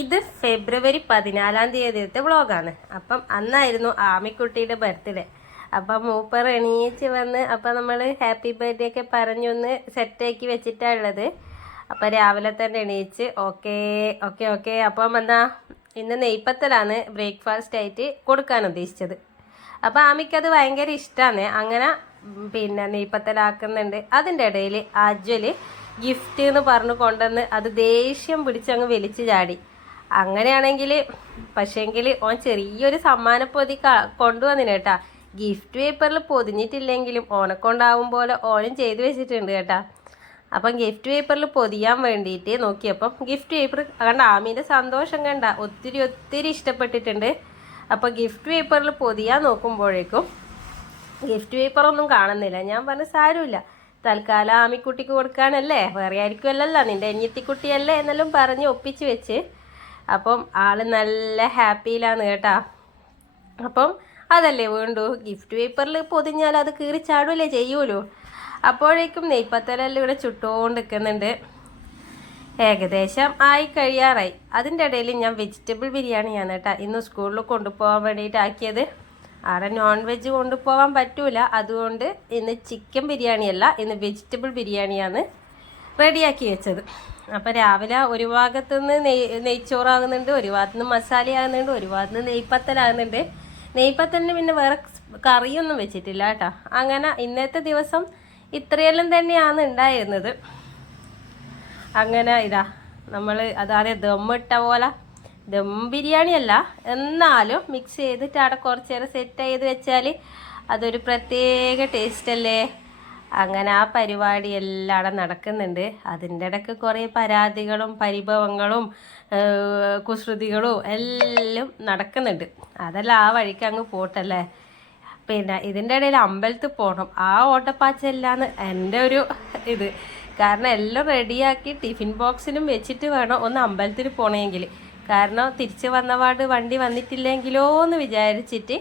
ഇത് ഫെബ്രുവരി പതിനാലാം തീയതിയത്തെ വ്ളോഗാണ്. അപ്പം അന്നായിരുന്നു ആമിക്കുട്ടിയുടെ ബർത്ത്ഡേ. അപ്പം മൂപ്പർ എണീച്ച് വന്ന് അപ്പം നമ്മൾ ഹാപ്പി ബർത്ത്ഡേ ഒക്കെ പറഞ്ഞൊന്ന് സെറ്റാക്കി വെച്ചിട്ടാണ് ഉള്ളത്. അപ്പം രാവിലെ തന്നെ എണീച്ച് ഓക്കെ ഓക്കെ ഓക്കെ. അപ്പം എന്നാ ഇന്ന് നെയ്പ്പത്തലാണ് ബ്രേക്ക്ഫാസ്റ്റ് ആയിട്ട് കൊടുക്കാൻ ഉദ്ദേശിച്ചത്. അപ്പം ആമിക്കത് ഭയങ്കര ഇഷ്ടമാണ് അങ്ങനെ പിന്നെ നെയ്പ്പത്തലാക്കുന്നുണ്ട് അതിന്റെ ഇടയിൽ അജ്വൽ ഗിഫ്റ്റ് എന്ന് പറഞ്ഞു കൊണ്ടുവന്ന് അത് ദേഷ്യം പിടിച്ചങ്ങ് വലിച്ചു ചാടി. അങ്ങനെയാണെങ്കിൽ പക്ഷേങ്കിൽ ഓൻ ചെറിയൊരു സമ്മാന പൊതി കൊണ്ടുവന്നിന് കേട്ടാ. ഗിഫ്റ്റ് പേപ്പറിൽ പൊതിഞ്ഞിട്ടില്ലെങ്കിലും ഓനെ കൊണ്ടാവും പോലെ ഓനും ചെയ്തു വെച്ചിട്ടുണ്ട് കേട്ടാ. അപ്പം ഗിഫ്റ്റ് പേപ്പറിൽ പൊതിയാൻ വേണ്ടിയിട്ട് നോക്കിയപ്പം ഗിഫ്റ്റ് പേപ്പർ കണ്ട ആമീന്റെ സന്തോഷം കണ്ട ഒത്തിരി ഒത്തിരി ഇഷ്ടപ്പെട്ടിട്ടുണ്ട്. അപ്പോൾ ഗിഫ്റ്റ് പേപ്പറിൽ പൊതിയാൻ നോക്കുമ്പോഴേക്കും ഗിഫ്റ്റ് പേപ്പറൊന്നും കാണുന്നില്ല. ഞാൻ പറഞ്ഞു സാരമില്ല. തൽക്കാലം ആമിക്കുട്ടിക്ക് കൊടുക്കാനല്ലേ? വേറെ ആയിരിക്കുമല്ലല്ലോ നിന്റെ അനിയത്തിക്കുട്ടിയല്ലേ? എന്നെല്ലാം പറഞ്ഞ് ഒപ്പിച്ച് വെച്ച് അപ്പം ആൾ നല്ല ഹാപ്പിയിലാണ് കേട്ടാ. അപ്പം അതല്ലേ വേണ്ടു? ഗിഫ്റ്റ് പേപ്പറിൽ പൊതിഞ്ഞാൽ അത് കീറി ചാടുമല്ലേ ചെയ്യുമല്ലോ അപ്പോഴേക്കും നെയ്പ്പത്തലെല്ലാം ഇവിടെ ചുട്ടുകൊണ്ട് നിൽക്കുന്നുണ്ട് ഏകദേശം ആയി കഴിയാറായി. അതിന്റെ ഇടയിൽ ഞാൻ വെജിറ്റബിൾ ബിരിയാണിയാണ് കേട്ടോ ഇന്ന് സ്കൂളിൽ കൊണ്ടുപോകാൻ വേണ്ടിയിട്ട് ആക്കിയത്. അവിടെ നോൺ വെജ് കൊണ്ടുപോകാൻ പറ്റൂല. അതുകൊണ്ട് ഇന്ന് ചിക്കൻ ബിരിയാണിയല്ല ഇന്ന് വെജിറ്റബിൾ ബിരിയാണിയാണ് റെഡിയാക്കി വെച്ചത്. അപ്പോൾ രാവിലെ ഒരു ഭാഗത്തു നിന്ന് നെയ് നെയ്ച്ചോറാകുന്നുണ്ട് ഒരു ഭാഗത്തു നിന്ന് മസാലയാകുന്നുണ്ട് ഒരു ഭാഗത്തു നിന്ന് നെയ്പ്പത്തലാകുന്നുണ്ട് നെയ്പ്പത്തലിന് പിന്നെ വേറെ കറിയൊന്നും വെച്ചിട്ടില്ല കേട്ടോ. അങ്ങനെ ഇന്നത്തെ ദിവസം ഇത്രയെല്ലാം തന്നെയാണ് ഉണ്ടായിരുന്നത്. അങ്ങനെ ഇതാ നമ്മൾ അതായത് ദമ്മിട്ട പോലെ ദം ബിരിയാണി അല്ല എന്നാലും മിക്സ് ചെയ്തിട്ട് അവിടെ കുറച്ച് നേരം സെറ്റ് ചെയ്ത് വെച്ചാൽ അതൊരു പ്രത്യേക ടേസ്റ്റ് അല്ലേ? അങ്ങനെ ആ പരിപാടി എല്ലാം അവിടെ നടക്കുന്നുണ്ട്. അതിന്റെ ഇടയ്ക്ക് കുറേ പരാതികളും പരിഭവങ്ങളും കുസൃതികളും എല്ലാം നടക്കുന്നുണ്ട്. അതെല്ലാം ആ വഴിക്ക് അങ്ങ് പോട്ടല്ലേ? പിന്നെ ഇതിന്റെ ഇടയിൽ അമ്പലത്തിൽ പോകണം ആ ഓട്ടപ്പാച്ചല്ലാന്ന് എന്റെ ഒരു ഇത്. കാരണം എല്ലാം റെഡിയാക്കി ടിഫിൻ ബോക്സിലും വെച്ചിട്ട് വേണം ഒന്ന് അമ്പലത്തിൽ പോകണമെങ്കിൽ കാരണം തിരിച്ച് വന്നപാട് വണ്ടി വന്നിട്ടില്ലെങ്കിലോ എന്ന് വിചാരിച്ചിട്ട്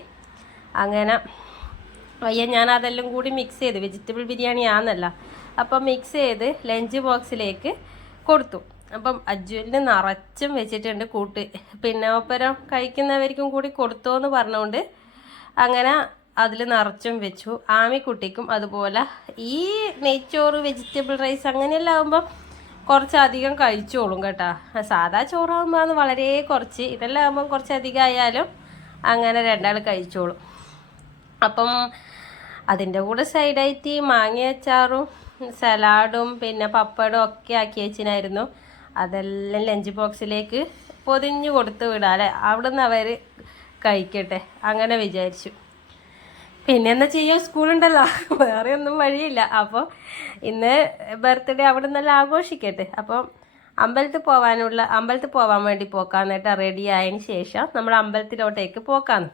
അങ്ങനെ അയ്യ ഞാൻ അതെല്ലാം കൂടി മിക്സ് ചെയ്ത്. വെജിറ്റബിൾ ബിരിയാണി ആണെന്നല്ല അപ്പം മിക്സ് ചെയ്ത് ലഞ്ച് ബോക്സിലേക്ക് കൊടുത്തു. അപ്പം അജ്വലിന് നിറച്ചും വെച്ചിട്ടുണ്ട് കൂട്ട്. പിന്നെ ഒപ്പരം കഴിക്കുന്നവർക്കും കൂടി കൊടുത്തോ എന്ന് പറഞ്ഞുകൊണ്ട് അങ്ങനെ അതിൽ നിറച്ചും വെച്ചു. ആമിക്കുട്ടിക്കും അതുപോലെ ഈ നെയ്ച്ചോറ് വെജിറ്റബിൾ റൈസ് അങ്ങനെയെല്ലാം ആകുമ്പം കുറച്ചധികം കഴിച്ചോളും കേട്ടോ. സാധാ ചോറാകുമ്പോൾ അത് വളരെ കുറച്ച്. ഇതെല്ലാം ആകുമ്പം കുറച്ചധികം ആയാലും അങ്ങനെ രണ്ടാൾ കഴിച്ചോളും. അപ്പം അതിന്റെ കൂടെ സൈഡായിട്ട് മാങ്ങ അച്ചാറും സലാഡും പിന്നെ പപ്പടും ഒക്കെ ആക്കി വെച്ചിനായിരുന്നു. അതെല്ലാം ലഞ്ച് ബോക്സിലേക്ക് പൊതിഞ്ഞു കൊടുത്ത് വിടാം അല്ലേ? അവിടുന്ന് അവർ കഴിക്കട്ടെ അങ്ങനെ വിചാരിച്ചു. പിന്നെ എന്താ ചെയ്യുക സ്കൂളുണ്ടല്ലോ വേറെ ഒന്നും വഴിയില്ല. അപ്പോൾ ഇന്ന് ബർത്ത്ഡേ അവിടെ നിന്നെല്ലാം ആഘോഷിക്കട്ടെ? അപ്പം അമ്പലത്തിൽ പോകാനുള്ള അമ്പലത്തിൽ പോകാൻ വേണ്ടി പോക്കാന്നിട്ട് റെഡി ആയതിന് ശേഷം നമ്മൾ അമ്പലത്തിലോട്ടേക്ക് പോക്കാന്ന്.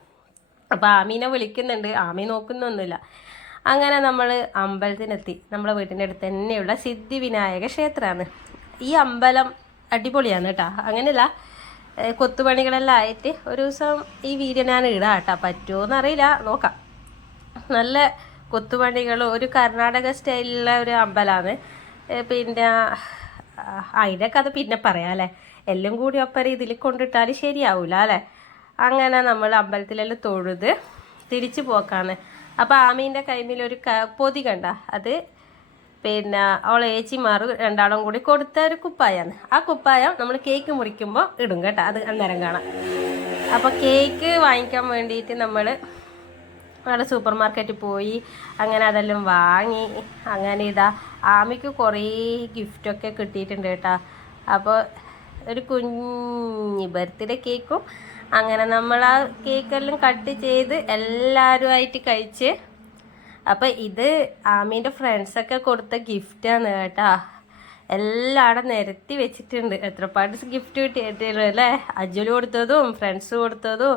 അപ്പോൾ ആമീനെ വിളിക്കുന്നുണ്ട്. ആമി നോക്കുന്നൊന്നുമില്ല. അങ്ങനെ നമ്മൾ അമ്പലത്തിനെത്തി. നമ്മുടെ വീട്ടിന്റെ അടുത്ത് തന്നെയുള്ള സിദ്ധി വിനായക ക്ഷേത്രമാണ് ഈ അമ്പലം അടിപൊളിയാണ് കേട്ടോ. അങ്ങനെയല്ല കൊത്തുപണികളെല്ലാം ആയിട്ട് ഒരു ദിവസം ഈ വീഡിയോ ഞാൻ ഇടാം കേട്ടോ. പറ്റുമോ എന്നറിയില്ല നോക്കാം. നല്ല കൊത്തുപണികളും ഒരു കർണാടക സ്റ്റൈലിലുള്ള ഒരു അമ്പലമാണ് പിന്നെ അതിന്റെ കഥ പിന്നെ പറയാം അല്ലേ? എല്ലാം കൂടി ഒപ്പര ഇതിൽ കൊണ്ടിട്ടാൽ ശരിയാവൂല അല്ലേ? അങ്ങനെ നമ്മൾ അമ്പലത്തിലെല്ലാം തൊഴുത് തിരിച്ചു പോക്കാണ്. അപ്പോൾ ആമീന്റെ കൈമിൽ ഒരു പൊതി കണ്ട. അത് പിന്നെ അവളെ ഏച്ചിമാർ രണ്ടാളും കൂടി കൊടുത്ത ഒരു കുപ്പായാണ്. ആ കുപ്പായം നമ്മൾ കേക്ക് മുറിക്കുമ്പോൾ ഇടും കേട്ടോ. അത് അന്നേരം കാണാം. അപ്പോൾ കേക്ക് വാങ്ങിക്കാൻ വേണ്ടിയിട്ട് നമ്മൾ അവിടെ സൂപ്പർ മാർക്കറ്റിൽ പോയി അങ്ങനെ അതെല്ലാം വാങ്ങി അങ്ങനെ ഇതാ ആമിക്ക് കുറേ ഗിഫ്റ്റൊക്കെ കിട്ടിയിട്ടുണ്ട് കേട്ടോ. അപ്പോൾ ഒരു കുഞ്ഞ് ബർത്ത്ഡേ കേക്കും അങ്ങനെ നമ്മൾ ആ കേക്കെല്ലാം കട്ട് ചെയ്ത് എല്ലാവരുമായിട്ട് കഴിച്ച്. അപ്പം ഇത് ആമീന്റെ ഫ്രണ്ട്സൊക്കെ കൊടുത്ത ഗിഫ്റ്റാണ് കേട്ടോ. എല്ലാം അവിടെ നിരത്തി വെച്ചിട്ടുണ്ട്. എത്ര പാട്ട് ഗിഫ്റ്റ് കിട്ടിയിട്ടില്ല അല്ലേ? അജ്വലി കൊടുത്തതും ഫ്രണ്ട്സ് കൊടുത്തതും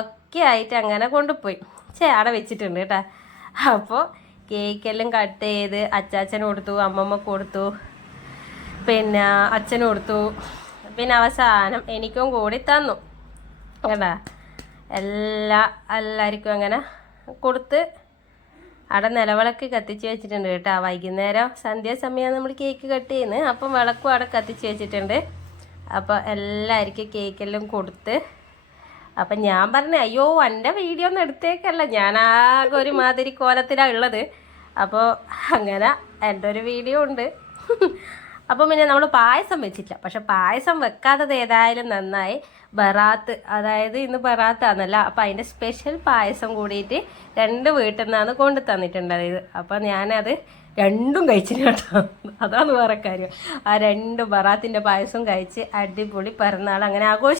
ഒക്കെ ആയിട്ട് അങ്ങനെ കൊണ്ടുപോയി. ചേ അവിടെ വെച്ചിട്ടുണ്ട് കേട്ടോ. അപ്പോൾ കേക്കെല്ലാം കട്ട് ചെയ്ത് അച്ചാച്ചൻ കൊടുത്തു അമ്മമ്മ കൊടുത്തു. പിന്നെ അച്ഛൻ കൊടുത്തു. പിന്നെ അവസാനം എനിക്കും കൂടി തന്നു. കേട്ടാ എല്ലാ എല്ലാവർക്കും അങ്ങനെ കൊടുത്ത് അവിടെ നിലവിളക്ക് കത്തിച്ച് വെച്ചിട്ടുണ്ട് കേട്ടോ. വൈകുന്നേരം സന്ധ്യാസമയം നമ്മൾ കേക്ക് കട്ട് ചെയ്യുന്നത്. അപ്പം വിളക്കും അവിടെ കത്തിച്ച് വെച്ചിട്ടുണ്ട്. അപ്പോൾ എല്ലാവർക്കും കേക്കെല്ലാം കൊടുത്ത് അപ്പം ഞാൻ പറഞ്ഞു അയ്യോ എന്റെ വീഡിയോ ഒന്നും എടുത്തേക്കല്ല. ഞാൻ ആകെ ഒരു മാതിരി കോലത്തിലാണ് ഉള്ളത്. അപ്പോൾ അങ്ങനെ എന്റെ ഒരു വീഡിയോ ഉണ്ട്. അപ്പം പിന്നെ നമ്മൾ പായസം വെച്ചിട്ടില്ല. പക്ഷെ പായസം വെക്കാത്തത് ഏതായാലും നന്നായി. ബറാത്ത് അതായത് ഇന്ന് ബറാത്താന്നല്ല അപ്പം അതിന്റെ സ്പെഷ്യൽ പായസം കൂടിയിട്ട് രണ്ട് വീട്ടിൽ നിന്നാണ് കൊണ്ടു തന്നിട്ടുണ്ടായത്. അപ്പം ഞാനത് രണ്ടും കഴിച്ചിട്ട് കേട്ടോ. അതാണ് വേറെ കാര്യം. ആ രണ്ട് ബറാത്തിന്റെ പായസം കഴിച്ച് അടിപൊളി പിറന്നാൾ അങ്ങനെ ആഘോഷിച്ചു